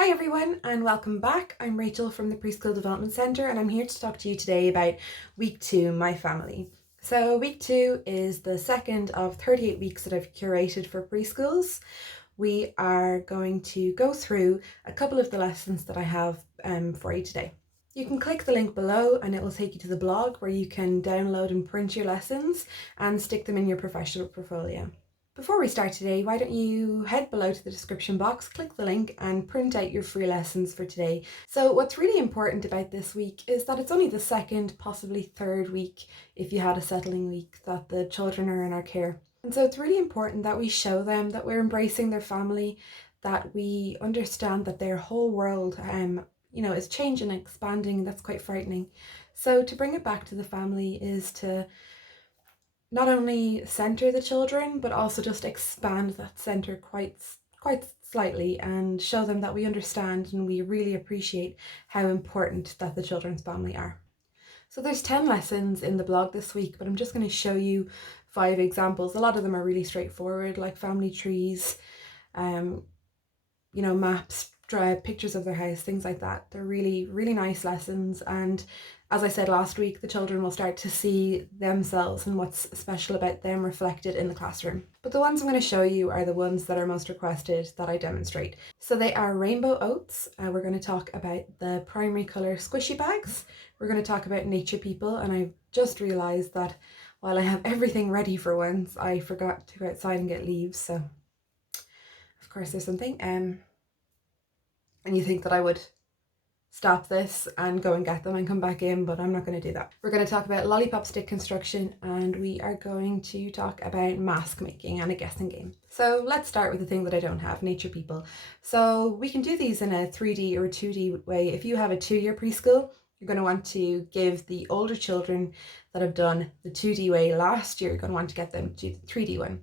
Hi everyone and welcome back. I'm Rachel from the Preschool Development Centre and I'm here to talk to you today about week 2, my family. So week 2 is the second of 38 weeks that I've curated for preschools. We are going to go through a couple of the lessons that I have for you today. You can click the link below and it will take you to the blog where you can download and print your lessons and stick them in your professional portfolio. Before we start today, why don't you head below to the description box, click the link and print out your free lessons for today. So what's really important about this week is that it's only the second, possibly third week, if you had a settling week, that the children are in our care. And so it's really important that we show them that we're embracing their family, that we understand that their whole world is changing and expanding, and that's quite frightening. So to bring it back to the family is to not only center the children, but also just expand that center quite slightly and show them that we understand and we really appreciate how important that the children's family are. So there's 10 lessons in the blog this week, but I'm just going to show you 5 examples. A lot of them are really straightforward, like family trees, maps, pictures of their house, things like that. They're really, really nice lessons, and as I said last week, the children will start to see themselves and what's special about them reflected in the classroom. But the ones I'm going to show you are the ones that are most requested that I demonstrate. So they are rainbow oats. We're going to talk about the primary colour squishy bags. We're going to talk about nature people, and I just realised that while I have everything ready for once, I forgot to go outside and get leaves. So of course there's something. And you think that I would stop this and go and get them and come back in, but I'm not going to do that. We're going to talk about lollipop stick construction, and we are going to talk about mask making and a guessing game. So let's start with the thing that I don't have, nature people. So we can do these in a 3D or a 2D way. If you have a 2-year preschool, you're going to want to give the older children that have done the 2D way last year, you're going to want to get them to do the 3D one.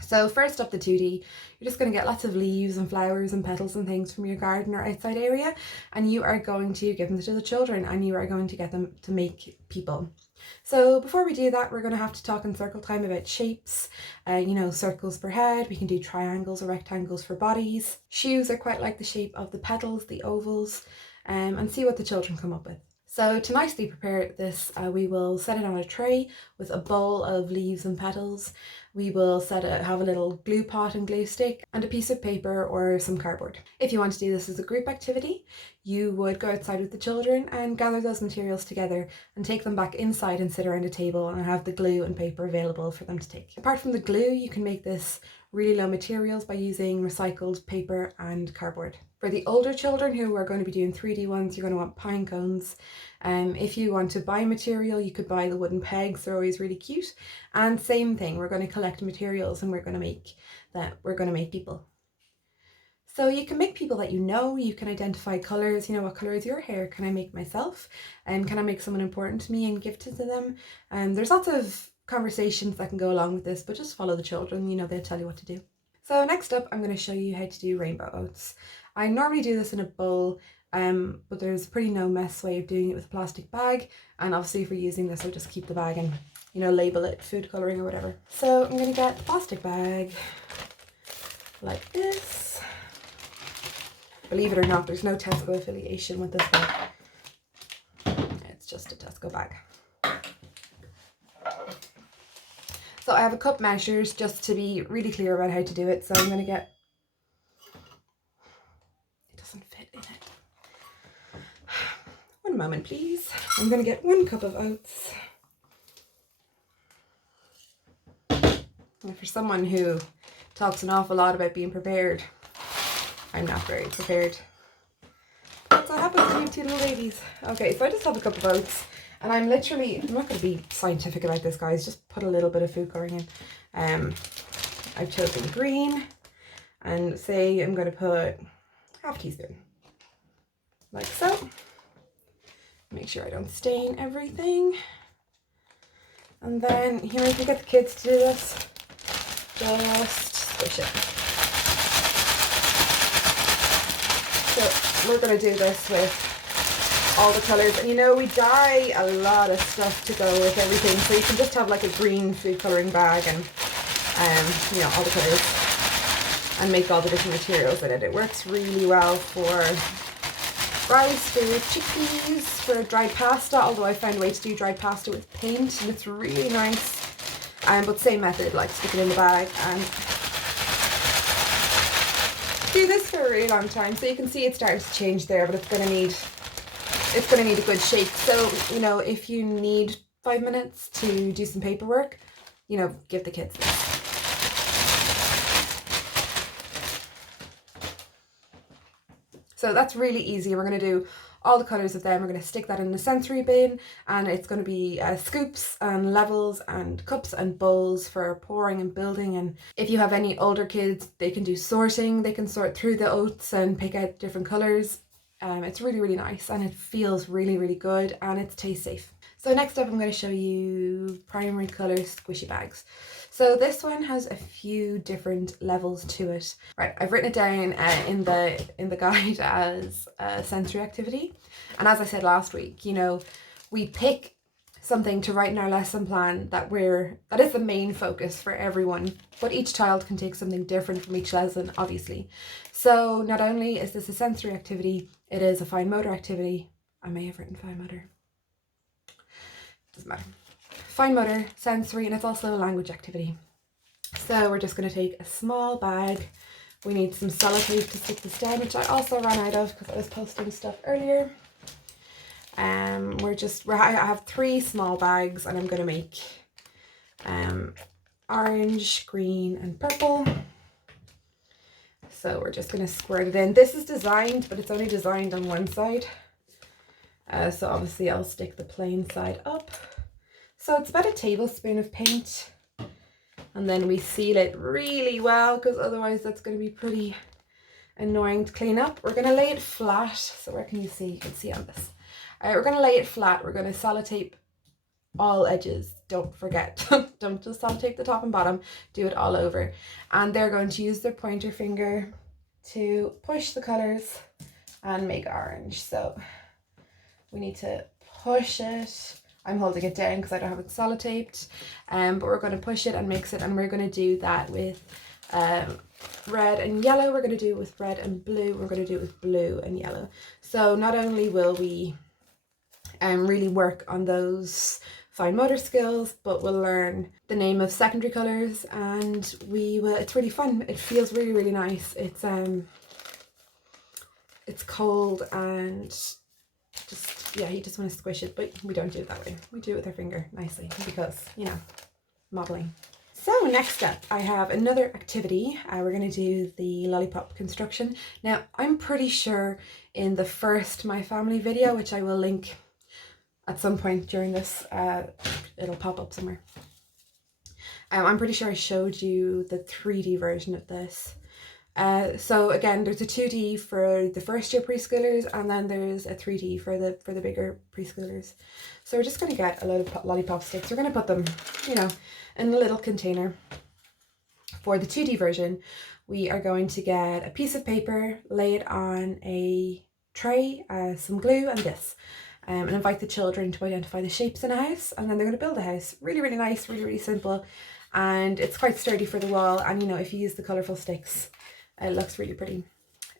So first up, the 2D, you're just going to get lots of leaves and flowers and petals and things from your garden or outside area, and you are going to give them to the children and you are going to get them to make people. So before we do that, we're going to have to talk in circle time about shapes, circles per head. We can do triangles or rectangles for bodies. Shoes are quite like the shape of the petals, the ovals, and see what the children come up with. So to nicely prepare this, we will set it on a tray with a bowl of leaves and petals. We will have a little glue pot and glue stick and a piece of paper or some cardboard. If you want to do this as a group activity, you would go outside with the children and gather those materials together and take them back inside and sit around a table and have the glue and paper available for them to take. Apart from the glue, you can make this really low materials by using recycled paper and cardboard. For the older children who are going to be doing 3D ones, you're going to want pine cones. If you want to buy material, you could buy the wooden pegs. They're always really cute. And same thing, we're going to collect materials and we're going to make people. So you can make people that you can identify colours. What colour is your hair? Can I make myself? Can I make someone important to me and gift it to them? There's lots of conversations that can go along with this, but just follow the children, they'll tell you what to do. So next up, I'm going to show you how to do rainbow oats. I normally do this in a bowl, but there's a pretty no mess way of doing it with a plastic bag, and obviously if we're using this, I'll just keep the bag and label it food colouring or whatever. So I'm going to get the plastic bag like this. Believe it or not, there's no Tesco affiliation with this bag. It's just a Tesco bag. So I have a cup measures just to be really clear about how to do it. So I'm going to get, it doesn't fit in it. One moment, please. I'm going to get 1 cup of oats. And for someone who talks an awful lot about being prepared, I'm not very prepared. That's what happens when you have 2 little babies. Okay, so I just have a cup of oats. And I'm not going to be scientific about this, guys. Just put a little bit of food colouring in. I've chosen green. And say I'm going to put half teaspoon. Like so. Make sure I don't stain everything. And then, if you get the kids to do this, just squish it. So we're going to do this with all the colours, and we dye a lot of stuff to go with everything, so you can just have like a green food colouring bag and all the colours. and make all the different materials in it. It works really well for rice, for chickpeas, for dried pasta, although I found a way to do dried pasta with paint and it's really nice. But same method, like stick it in the bag and do this for a really long time. So you can see it starting to change there, but it's gonna need a good shake. So, you know, if you need 5 minutes to do some paperwork, you know, give the kids this. So that's really easy. We're going to do all the colours of them. We're going to stick that in the sensory bin, and it's going to be scoops and levels and cups and bowls for pouring and building. And if you have any older kids, they can do sorting. They can sort through the oats and pick out different colours. It's really, really nice, and it feels really, really good, and it's taste safe. So next up, I'm going to show you primary colour squishy bags. So this one has a few different levels to it. Right, I've written it down in the guide as a sensory activity. And as I said last week, you know, we pick something to write in our lesson plan that is the main focus for everyone, but each child can take something different from each lesson, obviously. So not only is this a sensory activity, it is a fine motor activity. I may have written fine motor. Doesn't matter. Fine motor, sensory, and it's also a language activity. So we're just going to take a small bag. We need some sellotape to stick this down, which I also ran out of because I was posting stuff earlier. I have 3 small bags, and I'm going to make orange, green, and purple. So we're just going to squirt it in. This is designed, but it's only designed on one side. So obviously I'll stick the plain side up. So it's about a tablespoon of paint, and then we seal it really well because otherwise that's going to be pretty annoying to clean up. We're going to lay it flat. So where can you see? You can see on this. We're going to lay it flat. We're going to sellotape all edges. Don't forget, don't just sellotape the top and bottom, do it all over. And they're going to use their pointer finger to push the colors and make orange. So we need to push it. I'm holding it down because I don't have it sellotaped, but we're going to push it and mix it, and we're going to do that with red and yellow. We're going to do it with red and blue. We're going to do it with blue and yellow. So not only will we really work on those fine motor skills, but we'll learn the name of secondary colours, and it's really fun. It feels really, really nice. It's cold and you just want to squish it, but we don't do it that way. We do it with our finger nicely because, you know, modelling. So next up, I have another activity. We're going to do the lollipop construction. Now, I'm pretty sure in the first My Family video, which I will link at some point during this, it'll pop up somewhere. I'm pretty sure I showed you the 3D version of this. So again, there's a 2D for the first year preschoolers, and then there's a 3D for the bigger preschoolers. So we're just going to get a load of lollipop sticks. We're going to put them, you know, in a little container. For the 2D version, we are going to get a piece of paper, lay it on a tray, some glue and this, and invite the children to identify the shapes in a house, and then they're going to build a house. Really, really nice, really, really simple, and it's quite sturdy for the wall. And you know, if you use the colourful sticks, it looks really pretty.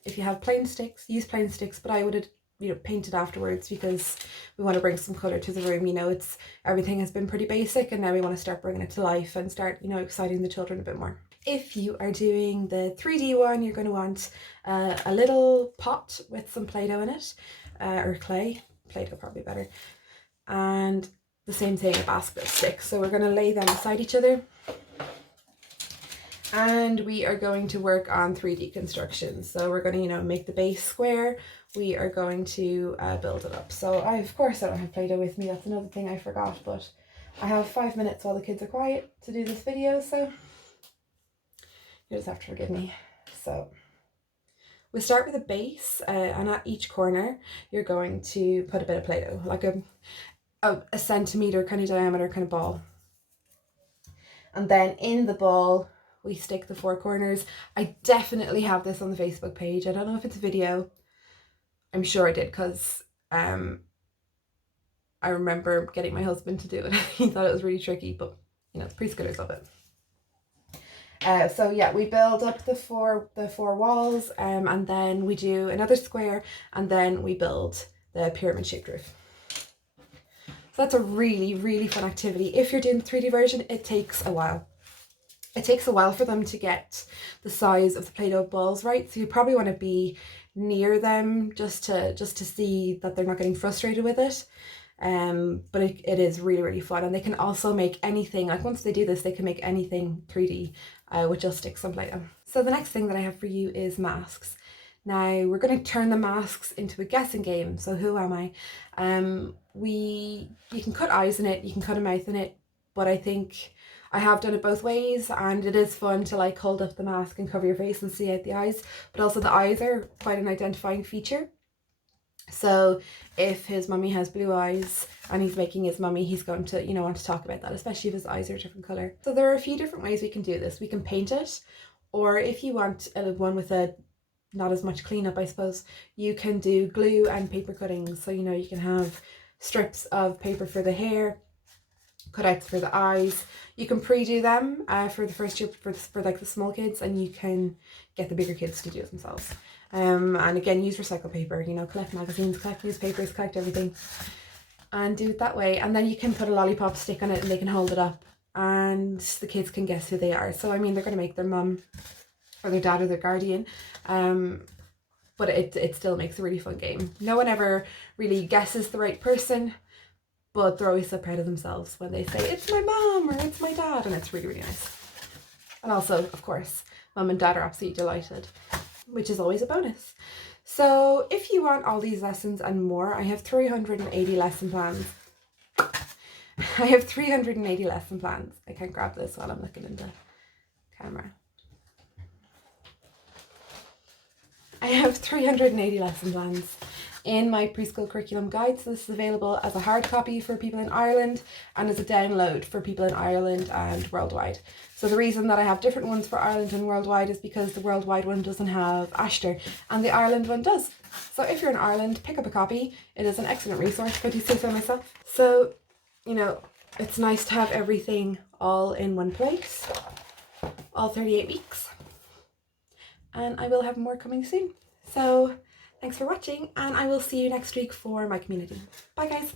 If you have plain sticks, use plain sticks, but I would, you know, paint it afterwards because we want to bring some colour to the room. You know, everything has been pretty basic, and now we want to start bringing it to life and start, you know, exciting the children a bit more. If you are doing the 3D one, you're going to want a little pot with some Play-Doh in it, or clay. Play-Doh probably better. And the same thing, a basket of sticks. So we're going to lay them beside each other. And we are going to work on 3D construction. So we're going to, you know, make the base square. We are going to build it up. So of course I don't have Play-Doh with me. That's another thing I forgot. But I have 5 minutes while the kids are quiet to do this video. So you just have to forgive me. So we start with a base, and at each corner you're going to put a bit of Play-Doh, like a centimetre kind of diameter kind of ball. And then in the ball we stick the 4 corners. I definitely have this on the Facebook page. I don't know if it's a video. I'm sure I did, because I remember getting my husband to do it. He thought it was really tricky, but you know, preschoolers love it. So yeah, we build up the four walls, and then we do another square, and then we build the pyramid shaped roof. So that's a really, really fun activity. If you're doing the 3D version, it takes a while. It takes a while for them to get the size of the Play-Doh balls right. So you probably want to be near them just to see that they're not getting frustrated with it. But it is really, really fun. And they can also make anything, like once they do this, they can make anything 3D with just sticks some Play-Doh. So the next thing that I have for you is masks. Now we're going to turn the masks into a guessing game. So who am I? You can cut eyes in it, you can cut a mouth in it, but I think I have done it both ways, and it is fun to like hold up the mask and cover your face and see out the eyes, but also the eyes are quite an identifying feature. So if his mummy has blue eyes and he's making his mummy, he's going to, want to talk about that, especially if his eyes are a different colour. So there are a few different ways we can do this. We can paint it, or if you want one with a not as much cleanup, I suppose, you can do glue and paper cuttings. So, you can have strips of paper for the hair, cutouts for the eyes. You can pre-do them for the first year for like the small kids, and you can get the bigger kids to do it themselves. And again, use recycled paper, collect magazines, collect newspapers, collect everything, and do it that way. And then you can put a lollipop stick on it and they can hold it up and the kids can guess who they are. So I mean, they're going to make their mum or their dad or their guardian, but it still makes a really fun game. No one ever really guesses the right person, but they're always so proud of themselves when they say it's my mom or it's my dad, and it's really, really nice. And also, of course, mum and dad are absolutely delighted, which is always a bonus. So if you want all these lessons and more, I have 380 lesson plans. I have 380 lesson plans. I can't grab this while I'm looking in the camera. I have 380 lesson plans in my preschool curriculum guide. So this is available as a hard copy for people in Ireland and as a download for people in Ireland and worldwide. So the reason that I have different ones for Ireland and worldwide is because the worldwide one doesn't have aistear and the Ireland one does. So if you're in Ireland, pick up a copy. It is an excellent resource, if I do say so myself. So, it's nice to have everything all in one place, all 38 weeks. And I will have more coming soon. So thanks for watching, and I will see you next week for my community. Bye guys.